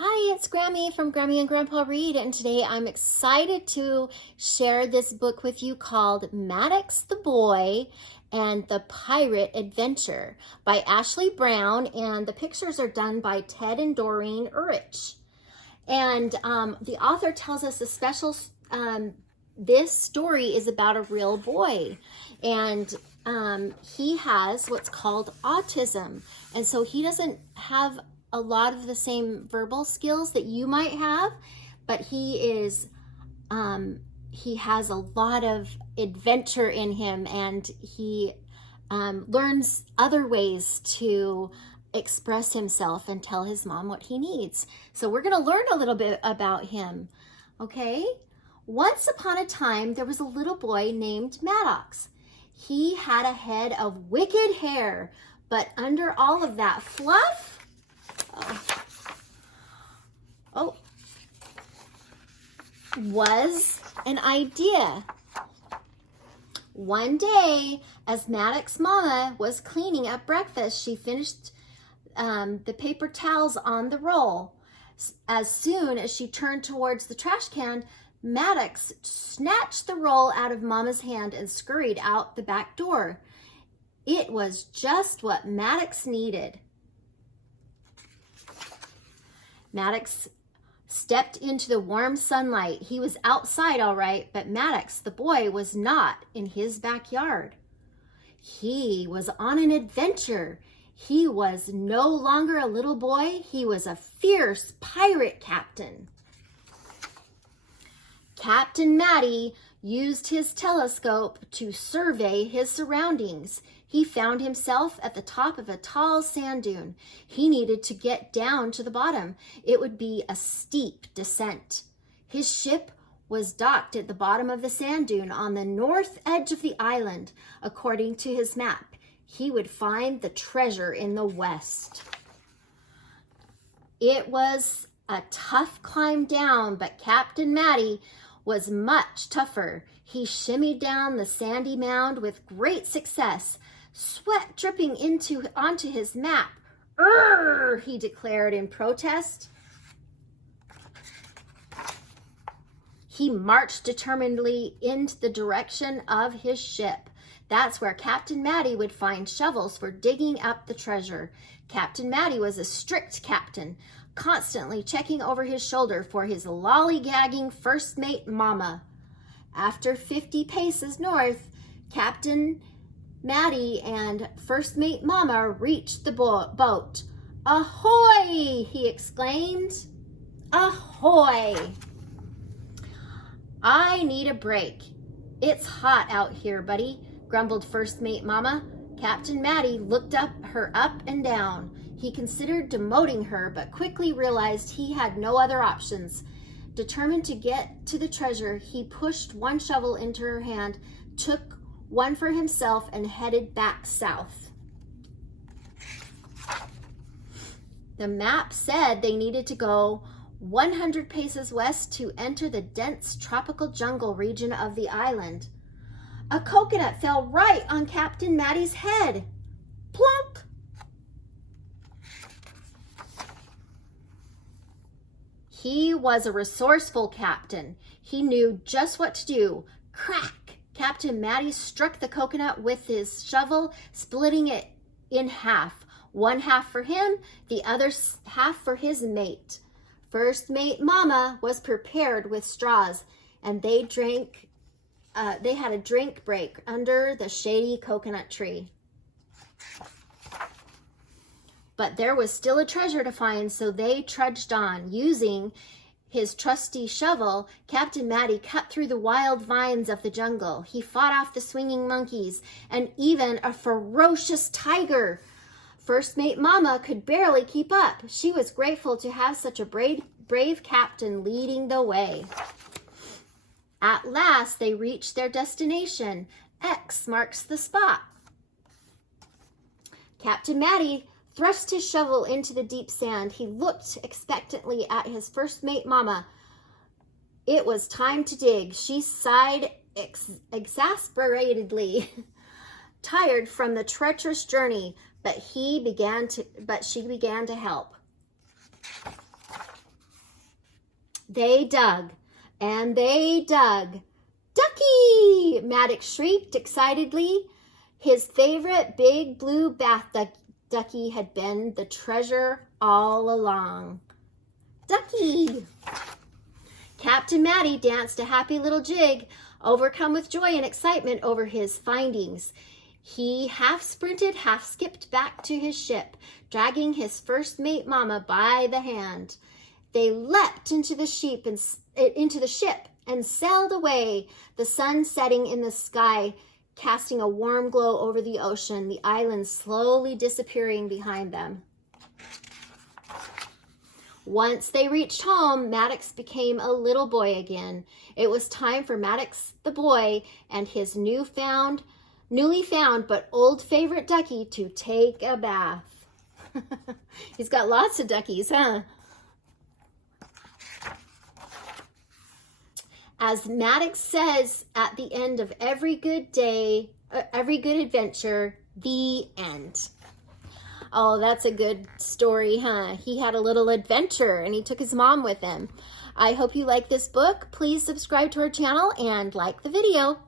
Hi, it's Grammy from Grammy and Grandpa Read, and today I'm excited to share this book with you called Maddox the Boy and the Pirate Adventure by Ashley Brown, and the pictures are done by Ted and Doreen Urich. And the author tells us this story is about a real boy, and he has what's called autism, and so he doesn't have a lot of the same verbal skills that you might have, but he has a lot of adventure in him, and he learns other ways to express himself and tell his mom what he needs. So we're going to learn a little bit about him. Okay? Once upon a time, there was a little boy named Maddox. He had a head of wicked hair, but under all of that fluff, was an idea. One day, as Maddox's mama was cleaning up breakfast, she finished the paper towels on the roll. As soon as she turned towards the trash can, Maddox snatched the roll out of Mama's hand and scurried out the back door. It was just what Maddox needed. Maddox stepped into the warm sunlight. He was outside all right, but Maddox, the boy, was not in his backyard. He was on an adventure. He was no longer a little boy. He was a fierce pirate captain. Captain Matty used his telescope to survey his surroundings. He found himself at the top of a tall sand dune. He needed to get down to the bottom. It would be a steep descent. His ship was docked at the bottom of the sand dune on the north edge of the island. According to his map, he would find the treasure in the west. It was a tough climb down, but Captain Matty was much tougher. He shimmied down the sandy mound with great success, sweat dripping onto his map. "Urgh!" he declared in protest. He marched determinedly in the direction of his ship. That's where Captain Matty would find shovels for digging up the treasure. Captain Matty was a strict captain, constantly checking over his shoulder for his lollygagging first mate Mama. After 50 paces north, Captain Matty and first mate Mama reached the boat. "Ahoy!" he exclaimed. "Ahoy!" "I need a break. It's hot out here, buddy," grumbled first mate Mama. Captain Matty looked her up and down. He considered demoting her, but quickly realized he had no other options. Determined to get to the treasure, he pushed one shovel into her hand, took one for himself, and headed back south. The map said they needed to go 100 paces west to enter the dense tropical jungle region of the island. A coconut fell right on Captain Matty's head. Plunk! He was a resourceful captain. He knew just what to do. Crack! Captain Matty struck the coconut with his shovel, splitting it in half. One half for him, the other half for his mate. First mate Mama was prepared with straws, and they had a drink break under the shady coconut tree. But there was still a treasure to find, so they trudged on. Using his trusty shovel, Captain Matty cut through the wild vines of the jungle. He fought off the swinging monkeys and even a ferocious tiger. First mate Mama could barely keep up. She was grateful to have such a brave captain leading the way. At last, they reached their destination. X marks the spot. Captain Matty thrust his shovel into the deep sand. He looked expectantly at his first mate Mama. It was time to dig. She sighed exasperatedly, tired from the treacherous journey, but she began to help. They dug, and they dug. Ducky! Maddox shrieked excitedly. His favorite big blue bath ducky had been the treasure all along. Ducky! Captain Matty danced a happy little jig, overcome with joy and excitement over his findings. He half sprinted, half skipped back to his ship, dragging his first mate Mama by the hand. They leapt into the ship and sailed away, the sun setting in the sky, casting a warm glow over the ocean, the island slowly disappearing behind them. Once they reached home, Maddox became a little boy again. It was time for Maddox the Boy and his newly found but old favorite ducky to take a bath. He's got lots of duckies, huh? As Maddox says at the end of every good adventure, the end. Oh, that's a good story, huh? He had a little adventure and he took his mom with him. I hope you like this book. Please subscribe to our channel and like the video.